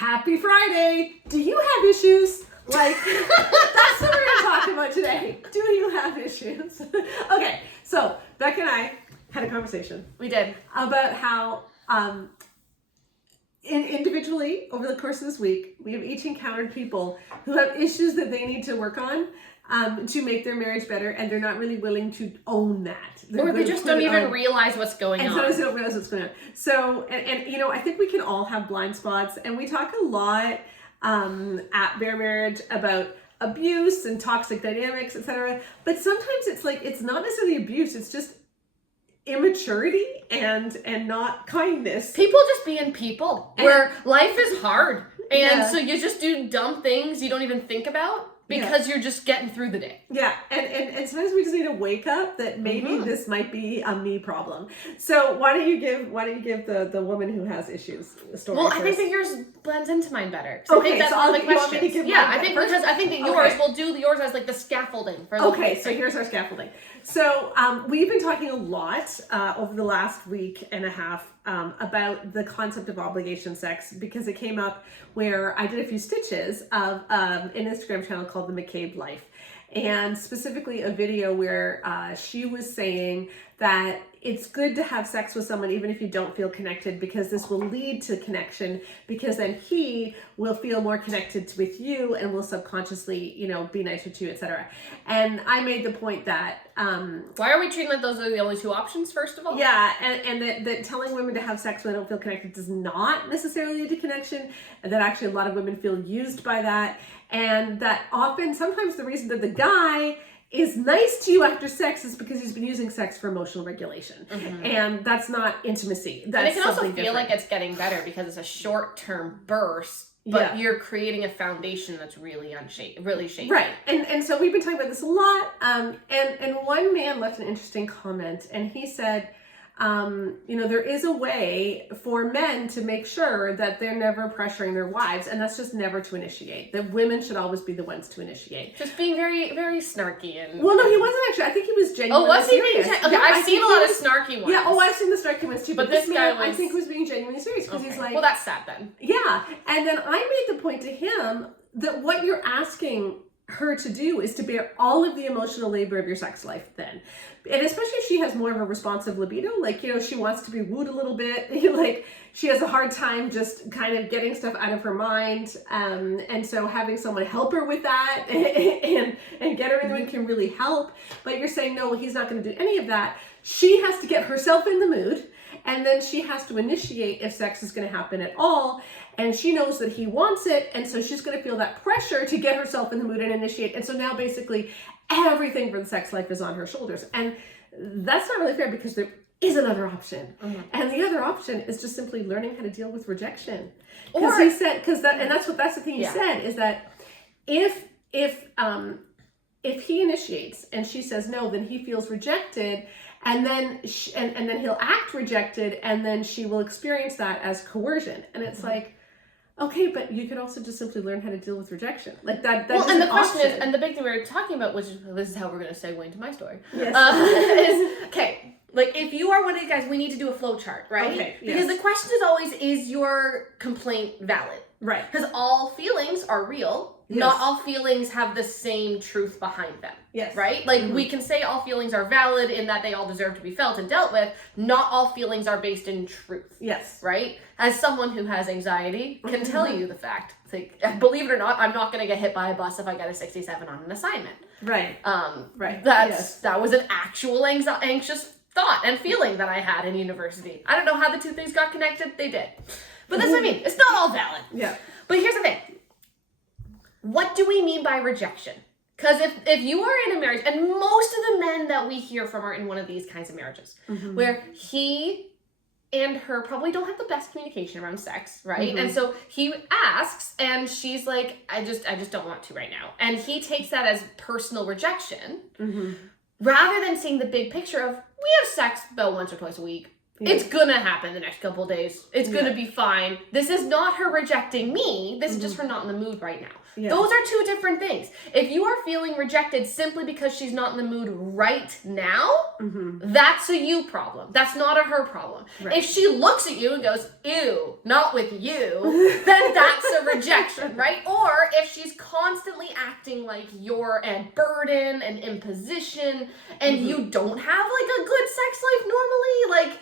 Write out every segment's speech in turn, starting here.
Happy Friday. Do you have issues? Like, that's what we're going to talk about today. Do you have issues? Okay, so Becca and I had a conversation. We did. About how individually, over the course of this week, we have each encountered people who have issues that they need to work on to make their marriage better, and they're not really willing to own that. Or they just don't even realize what's going on. And sometimes they don't realize what's going on. So, and you know, I think we can all have blind spots, and we talk a lot at Bare Marriage about abuse and toxic dynamics, etc. But sometimes it's like, it's not necessarily abuse, it's just immaturity and not kindness. People just being people, where life is hard. And so you just do dumb things you don't even think about because you're just getting through the day. Yeah, and sometimes we just need to wake up that maybe this might be a me problem. So why don't you give the woman who has issues a story? Well, first? I think that yours blends into mine better. Okay, I think that's so all the you want me to questions. give Yeah, mine I think first? because I think that yours, we'll do yours as like the scaffolding for the Okay, so here's our scaffolding. So we've been talking a lot over the last week and a half about the concept of obligation sex, because it came up where I did a few stitches of an Instagram channel called The McCabe Life, and specifically a video where she was saying that it's good to have sex with someone even if you don't feel connected, because this will lead to connection, because then he will feel more connected with you and will subconsciously, you know, be nicer to you, etc. And I made the point that why are we treating like those are the only two options, first of all? Yeah, and that telling women to have sex when they don't feel connected does not necessarily lead to connection, and that actually a lot of women feel used by that, and that often, sometimes the reason that the guy is nice to you after sex is because he's been using sex for emotional regulation. And that's not intimacy. That's and it can also feel different. like it's getting better because it's a short-term burst, but you're creating a foundation that's really really shaky. Right. And so we've been talking about this a lot. And one man left an interesting comment, and he said, you know, there is a way for men to make sure that they're never pressuring their wives, and that's just never to initiate. That women should always be the ones to initiate. Just being very, very snarky and... Well, no, he wasn't actually. I think he was genuinely serious. Oh, was he serious. being okay, I've seen a lot of snarky ones. Yeah, I've seen the snarky ones too. But this man, guy was... I think, was being genuinely serious, because he's like... Well, that's sad then. Yeah, and then I made the point to him that what you're asking her to do is to bear all of the emotional labor of your sex life then. And especially if she has more of a responsive libido, like, you know, she wants to be wooed a little bit, like she has a hard time just kind of getting stuff out of her mind. And so having someone help her with that and get her in the mood can really help. But you're saying, no, he's not going to do any of that. She has to get herself in the mood, and then she has to initiate if sex is going to happen at all. And she knows that he wants it, and so she's going to feel that pressure to get herself in the mood and initiate. And so now basically everything for the sex life is on her shoulders. And that's not really fair, because there is another option. And the other option is just simply learning how to deal with rejection. Because he said, that's the thing he said, is that if he initiates and she says no, then he feels rejected. And then and then he'll act rejected, and then she will experience that as coercion. And it's like, okay, but you could also just simply learn how to deal with rejection. Like that well, and the question is, and the big thing we were talking about, which is, this is how we're going to segue into my story. Yes. Is, okay, like if you are one of these guys, we need to do a flow chart, right? Okay, because the question is always, is your complaint valid? Right. Because all feelings are real. Yes. Not all feelings have the same truth behind them. Yes. Right? Like, we can say all feelings are valid in that they all deserve to be felt and dealt with. Not all feelings are based in truth. Yes. Right? As someone who has anxiety can tell you the fact. Like, believe it or not, I'm not going to get hit by a bus if I get a 67 on an assignment. Right. Right. That was an actual anxious thought and feeling that I had in university. I don't know how the two things got connected. They did. But that's what I mean. It's not all valid. Yeah. But here's the thing. What do we mean by rejection? Because if you are in a marriage, and most of the men that we hear from are in one of these kinds of marriages, where he and her probably don't have the best communication around sex, right? And so he asks, and she's like, I just don't want to right now. And he takes that as personal rejection, rather than seeing the big picture of, we have sex about once or twice a week. It's gonna happen the next couple of days. It's gonna be fine. This is not her rejecting me. This is just her not in the mood right now. Yeah. Those are two different things. If you are feeling rejected simply because she's not in the mood right now, that's a you problem. That's not a her problem. Right. If she looks at you and goes, ew, not with you, then that's a rejection, right? Or if she's constantly acting like you're a burden, an imposition, and you don't have like a good sex life normally, like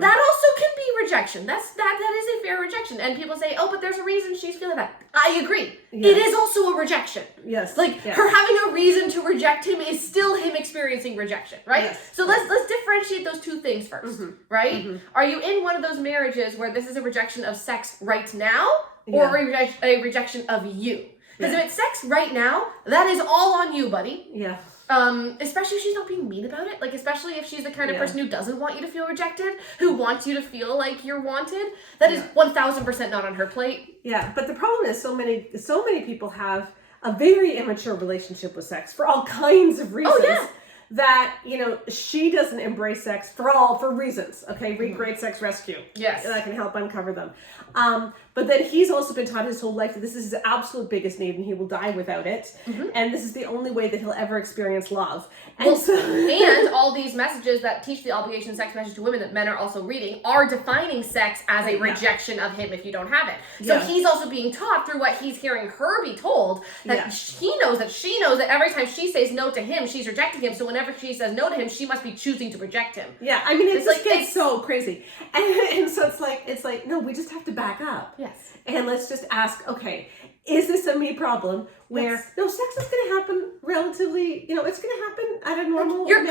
that also can be rejection. That is a fair rejection. And people say, oh, but there's a reason she's feeling that. I agree. Yes. It is also a rejection. Yes. Like yes. her having a reason to reject him is still him experiencing rejection, right? Yes. So let's differentiate those two things first, right? Are you in one of those marriages where this is a rejection of sex right now, or a rejection of you? Because if it's sex right now, that is all on you, buddy. Yeah. Especially if she's not being mean about it. Like, especially if she's the kind of person who doesn't want you to feel rejected, who wants you to feel like you're wanted. That is 1000% not on her plate. Yeah, but the problem is so many people have a very immature relationship with sex for all kinds of reasons. Oh, yeah. That, she doesn't embrace sex for reasons. Okay, read Great Sex Rescue. Yes. That can help uncover them. But then he's also been taught his whole life that this is his absolute biggest need and he will die without it. And this is the only way that he'll ever experience love. And and all these messages that teach the obligation sex message to women that men are also reading are defining sex as a rejection of him if you don't have it. So he's also being taught through what he's hearing her be told that he knows that she knows that every time she says no to him, she's rejecting him. So whenever she says no to him, she must be choosing to reject him. Yeah, I mean, it's so crazy. And so it's like, no, we just have to back up. Yes. And let's just ask, okay, is this a me problem where no, sex is going to happen relatively, it's going to happen at a normal You're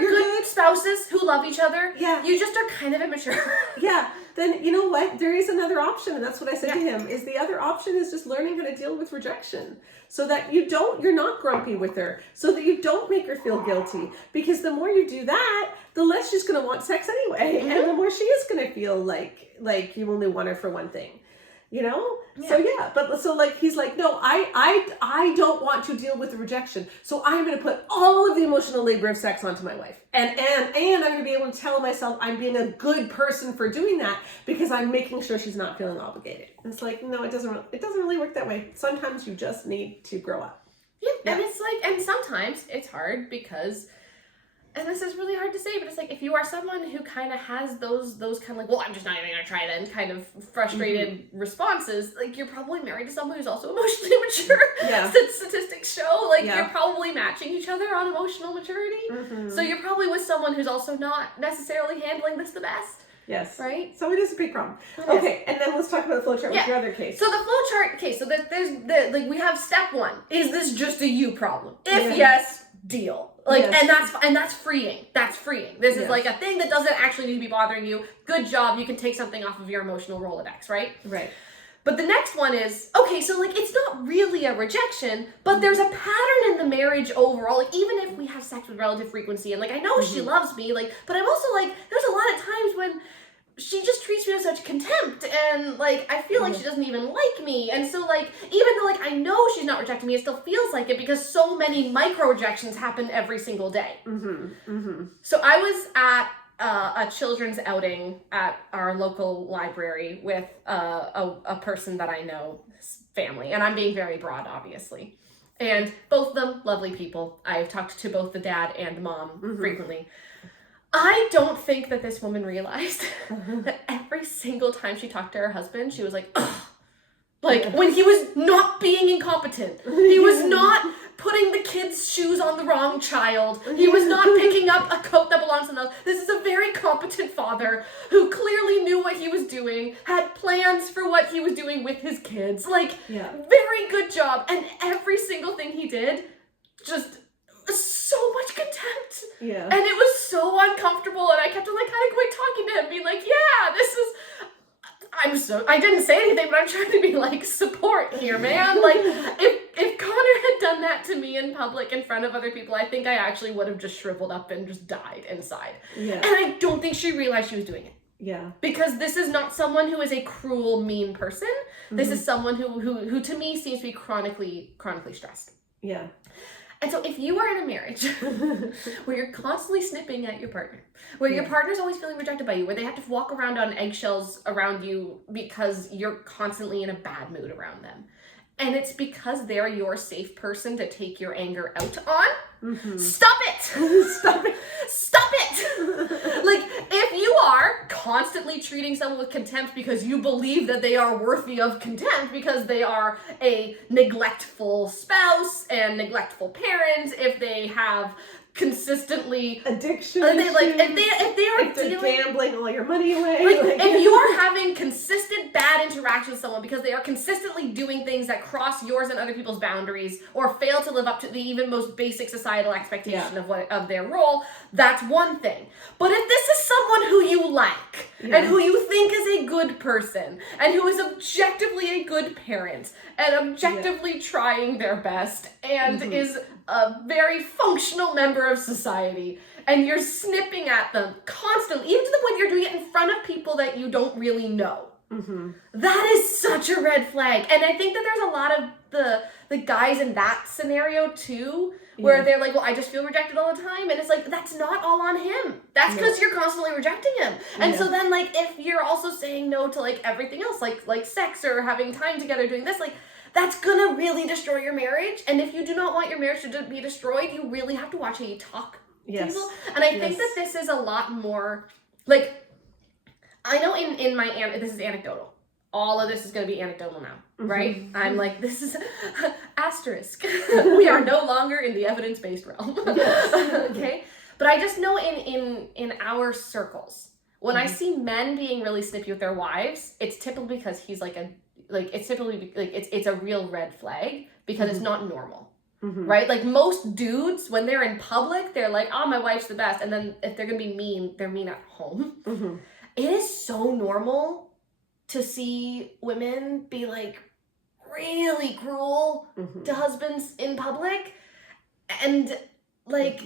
good spouses who love each other. Yeah. You just are kind of immature. Yeah. Then you know what? There is another option, and that's what I said to him. Is the other option is just learning how to deal with rejection, so that you're not grumpy with her, so that you don't make her feel guilty. Because the more you do that, the less she's going to want sex anyway, and the more she is going to feel like you only want her for one thing. So but so like he's like, no, I don't want to deal with the rejection, so I'm going to put all of the emotional labor of sex onto my wife, and I'm going to be able to tell myself I'm being a good person for doing that because I'm making sure she's not feeling obligated. And it's like, no, it doesn't really work that way. Sometimes you just need to grow up. Yeah. And it's like, and sometimes it's hard because, and this is really hard to say, but it's like if you are someone who kind of has those kind of like, well, I'm just not even gonna try then kind of frustrated responses, like you're probably married to someone who's also emotionally mature. Yeah. Statistics show like you're probably matching each other on emotional maturity. So you're probably with someone who's also not necessarily handling this the best. Yes. Right? So it is a big problem. Okay, and then let's talk about the flowchart with your other case. So the flowchart case, so there's we have step one. Is this just a you problem? If yes, deal. And that's freeing. That's freeing. This is like a thing that doesn't actually need to be bothering you. Good job. You can take something off of your emotional Rolodex, right? Right. But the next one is, okay, so like it's not really a rejection, but there's a pattern in the marriage overall. Like even if we have sex with relative frequency and like I know she loves me, like, but I'm also like, there's a lot of times when she just treats me with such contempt and like I feel like she doesn't even like me. And so like even though like I know she's not rejecting me, it still feels like it because so many micro rejections happen every single day. So I was at a children's outing at our local library with a person that I know, family, and I'm being very broad obviously. And both of them lovely people. I've talked to both the dad and mom frequently. I don't think that this woman realized that every single time she talked to her husband, she was like, ugh. Like, when he was not being incompetent. He was not putting the kid's shoes on the wrong child. He was not picking up a coat that belongs to someone else. This is a very competent father who clearly knew what he was doing, had plans for what he was doing with his kids. Like, very good job. And every single thing he did, just so much contempt. Yeah. And it was so uncomfortable, and I kept on like kind of quick talking to him, being like, yeah, this is I didn't say anything, but I'm trying to be like support here, man. Like if Connor had done that to me in public in front of other people, I think I actually would have just shriveled up and just died inside. Yeah. And I don't think she realized she was doing it. Yeah. Because this is not someone who is a cruel, mean person. This is someone who to me seems to be chronically stressed. Yeah. And so if you are in a marriage where you're constantly snipping at your partner, where your partner's always feeling rejected by you, where they have to walk around on eggshells around you because you're constantly in a bad mood around them, and it's because they're your safe person to take your anger out on, stop it! Stop it! Stop it! Like, if you are constantly treating someone with contempt because you believe that they are worthy of contempt because they are a neglectful spouse and neglectful parent, if they have consistently addiction, if they're gambling all your money away, if you are having consistent bad interactions with someone because they are consistently doing things that cross yours and other people's boundaries or fail to live up to the even most basic societal expectation of their role, that's one thing. But if this is someone who you like and who you think is a good person and who is objectively a good parent and objectively trying their best and is a very functional member of society, and you're snipping at them constantly, even to the point you're doing it in front of people that you don't really know. That is such a red flag. And I think that there's a lot of the guys in that scenario too, where they're like, well, I just feel rejected all the time. And it's like, that's not all on him. That's because you're constantly rejecting him. And so then, like, if you're also saying no to, like, everything else, like sex or having time together doing this, like, that's gonna really destroy your marriage. And if you do not want your marriage to be destroyed, you really have to watch how you talk to people. And I think that this is a lot more, like, I know in my, this is anecdotal. All of this is going to be anecdotal now, right? I'm like, this is asterisk. We are no longer in the evidence-based realm. Okay? But I just know in our circles, when I see men being really snippy with their wives, it's typically because he's it's a real red flag because it's not normal. Right? Like, most dudes, when they're in public, they're like, oh, my wife's the best. And then if they're going to be mean, they're mean at home. It is so normal to see women be, like, really cruel to husbands in public. And, like,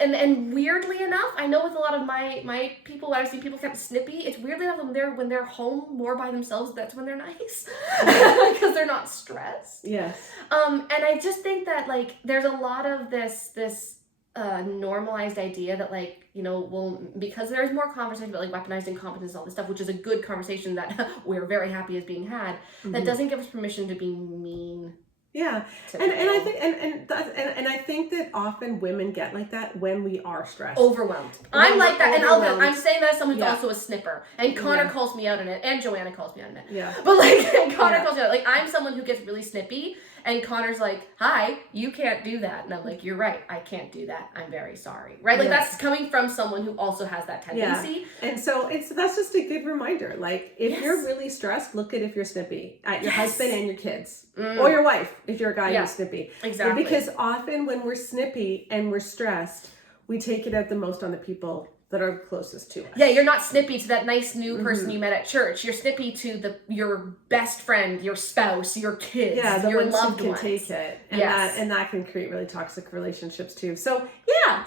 and weirdly enough, I know with a lot of my people, when I've seen people kind of snippy, it's weirdly enough when they're home more by themselves, that's when they're nice. Because they're not stressed. Yes. And I just think that, like, there's a lot of this normalized idea that, like, you know, well, because there's more conversation about, like, weaponized incompetence and all this stuff, which is a good conversation that we're very happy is being had, that doesn't give us permission to be mean. Yeah, and I think and I think that often women get like that when we are stressed, overwhelmed. I'm like that, and I'm saying that as someone who's also a snipper, and Connor calls me out on it, and Joanna calls me out on it. Yeah, but, like, Connor calls me out. Like, I'm someone who gets really snippy, and Connor's like, "Hi, you can't do that," and I'm like, "You're right, I can't do that. I'm very sorry." Right? Like, that's coming from someone who also has that tendency. Yeah. And so that's just a good reminder. Like, if you're really stressed, look at if you're snippy at your husband and your kids, or your wife if you're a guy who's snippy. Exactly. Because often when we're snippy and we're stressed, we take it out the most on the people that are closest to us. Yeah, you're not snippy to that nice new person you met at church. You're snippy to your best friend, your spouse, your kids, your loved ones. Take it, and that can create really toxic relationships too. So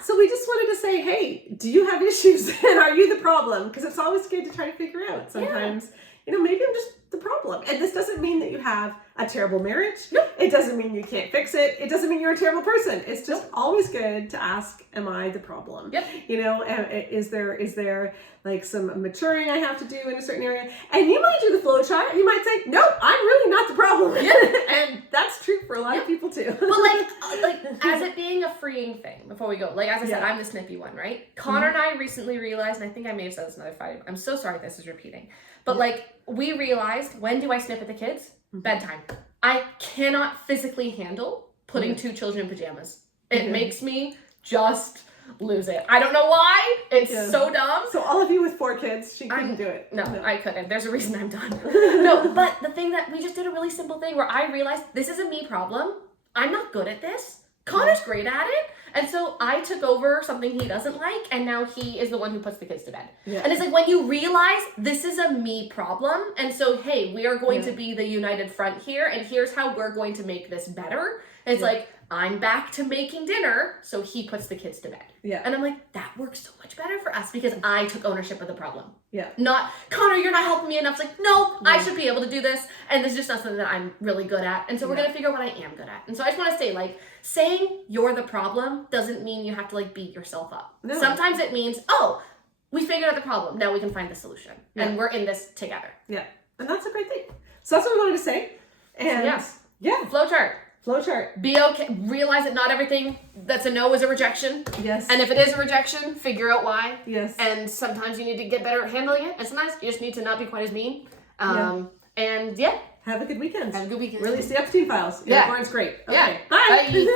so we just wanted to say, hey, do you have issues, and are you the problem? Because it's always good to try to figure out. Sometimes, you know, maybe I'm just the problem, and this doesn't mean that you have a terrible marriage. Nope. It doesn't mean you can't fix it. It doesn't mean you're a terrible person. It's just always good to ask, am I the problem? Yep. You know, is there like some maturing I have to do in a certain area? And you might do the flow chart. You might say, nope, I'm really not the problem. And that's true for a lot of people too. But like as it being a freeing thing, before we go, like, as I said, I'm the snippy one, right? Connor and I recently realized, and I think I may have said this another fight. I'm so sorry this is repeating. But like, we realized, when do I snip at the kids? Bedtime. I cannot physically handle putting two children in pajamas. It makes me just lose it. I don't know why. It's so dumb. So all of you with 4 kids, she couldn't do it. No, I couldn't. There's a reason I'm done. No, but the thing that we just did a really simple thing where I realized this is a me problem. I'm not good at this. Connor's great at it. And so I took over something he doesn't like, and now he is the one who puts the kids to bed. Yeah. And it's like, when you realize this is a me problem, and so, hey, we are going to be the united front here, and here's how we're going to make this better, It's like, I'm back to making dinner, so he puts the kids to bed. Yeah. And I'm like, that works so much better for us because I took ownership of the problem. Yeah. Not, Connor, you're not helping me enough. It's like, no, I should be able to do this. And this is just not something that I'm really good at. And so we're going to figure out what I am good at. And so I just want to say, like, saying you're the problem doesn't mean you have to, like, beat yourself up. No. Sometimes it means, oh, we figured out the problem. Now we can find the solution. And we're in this together. Yeah. And that's a great thing. So that's what we wanted to say. And yeah. Flowchart. Flowchart. Be okay. Realize that not everything that's a no is a rejection. Yes. And if it is a rejection, figure out why. Yes. And sometimes you need to get better at handling it. And sometimes you just need to not be quite as mean. And have a good weekend. Have a good weekend. Release the Epstein files. Yeah. Lauren's great. Okay. Yeah. Bye. Bye.